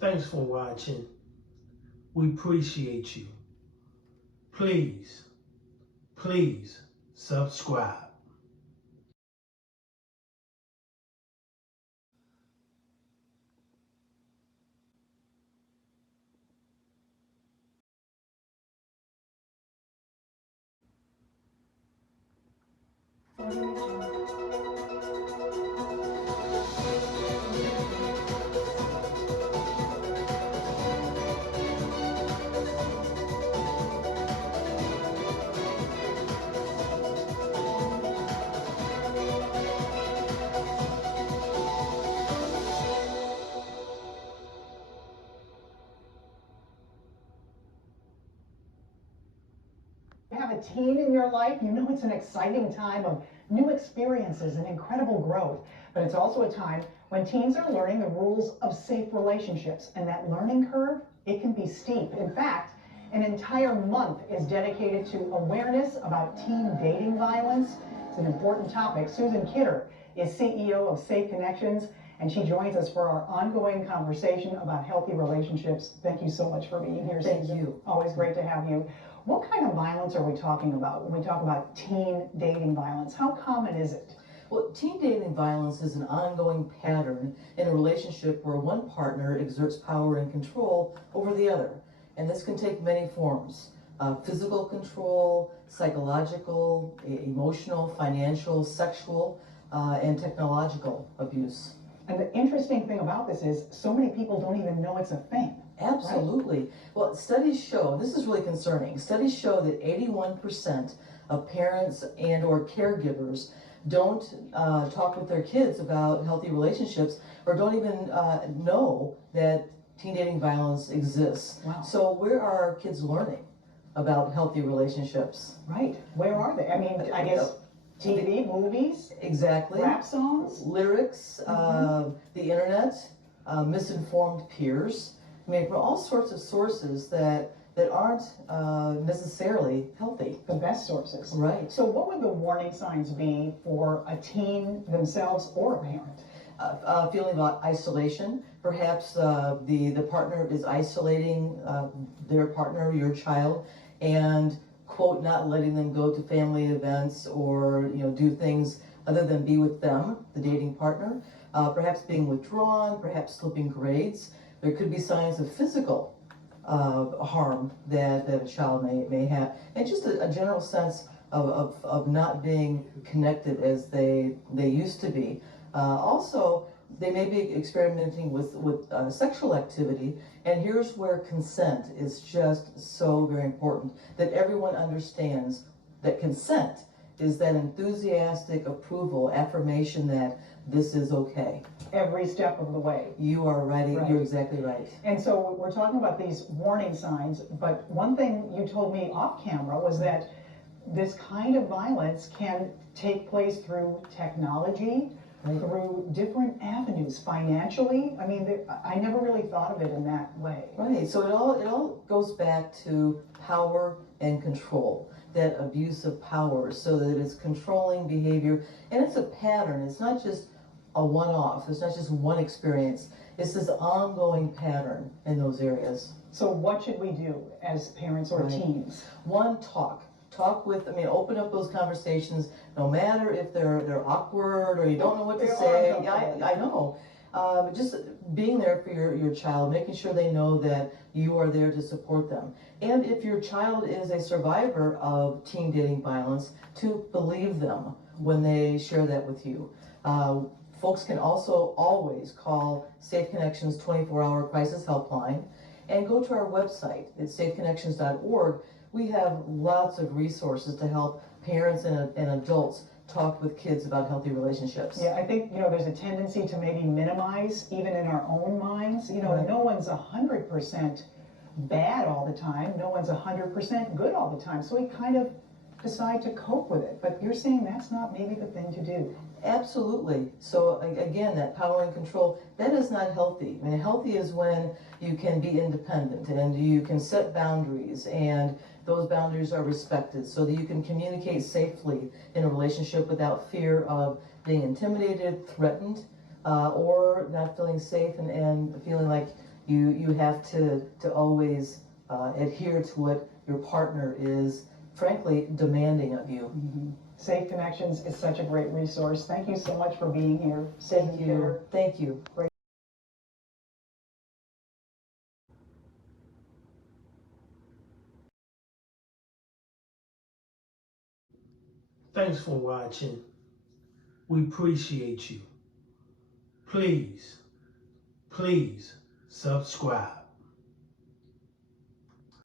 Thanks for watching. We appreciate you. Please, please subscribe. Have a teen in your life, you know it's an exciting time of new experiences and incredible growth. But it's also a time when teens are learning the rules of safe relationships, and that learning curve, it can be steep. In fact, an entire month is dedicated to awareness about teen dating violence. It's an important topic. Susan Kidder is CEO of Safe Connections, and she joins us for our ongoing conversation about healthy relationships. Thank you so much for being here, Susan. Thank you. Always great to have you. What kind of violence are we talking about when we talk about teen dating violence? How common is it? Well, teen dating violence is an ongoing pattern in a relationship where one partner exerts power and control over the other. And this can take many forms. Physical control, psychological, emotional, financial, sexual, and technological abuse. And the interesting thing about this is so many people don't even know it's a thing. Absolutely. Right? Well, studies show, this is really concerning, studies show that 81% of parents and or caregivers don't talk with their kids about healthy relationships, or don't even know that teen dating violence exists. Wow. So where are our kids learning about healthy relationships? Right. Where are they? I mean, I guess TV, movies, exactly, rap songs, lyrics, the internet, misinformed peers. I mean, from all sorts of sources that aren't necessarily healthy. The best sources. Right. So what would the warning signs be for a teen themselves or a parent? Feeling about isolation. Perhaps the partner is isolating their partner, your child, and quote, not letting them go to family events or do things other than be with them, the dating partner. Perhaps being withdrawn, perhaps slipping grades. There could be signs of physical harm that a child may have, and just a general sense of not being connected as they used to be. Also, they may be experimenting with sexual activity, and here's where consent is just so very important, that everyone understands that consent is that enthusiastic approval, affirmation that this is okay. Every step of the way. You are right. You're exactly right. And so we're talking about these warning signs, but one thing you told me off camera was that this kind of violence can take place through technology, through different avenues, financially. I mean, I never really thought of it in that way. Right. So it all goes back to power and control, that abuse of power, so that it's controlling behavior, and it's a pattern. It's not just a one-off. It's not just one experience. It's this ongoing pattern in those areas. So what should we do as parents or teens? One, talk with, open up those conversations, no matter if they're awkward or you don't know what to say. I know. Just being there for your child, making sure they know that you are there to support them. And if your child is a survivor of teen dating violence, to believe them when they share that with you. Folks can also always call Safe Connections 24-hour crisis helpline, and go to our website at safeconnections.org. We have lots of resources to help parents and adults talk with kids about healthy relationships. Yeah, I think, there's a tendency to maybe minimize, even in our own minds. No one's 100% bad all the time. No one's 100% good all the time. So we kind of decide to cope with it. But you're saying that's not maybe the thing to do. Absolutely. So again, that power and control, that is not healthy. Healthy is when you can be independent and you can set boundaries, and those boundaries are respected, so that you can communicate safely in a relationship without fear of being intimidated, threatened, or not feeling safe and feeling like You have to always adhere to what your partner is, frankly, demanding of you. Safe Connections is such a great resource. Thank you so much for being here. Safe Thank you. Thank you. Thanks for watching. We appreciate you. Please subscribe.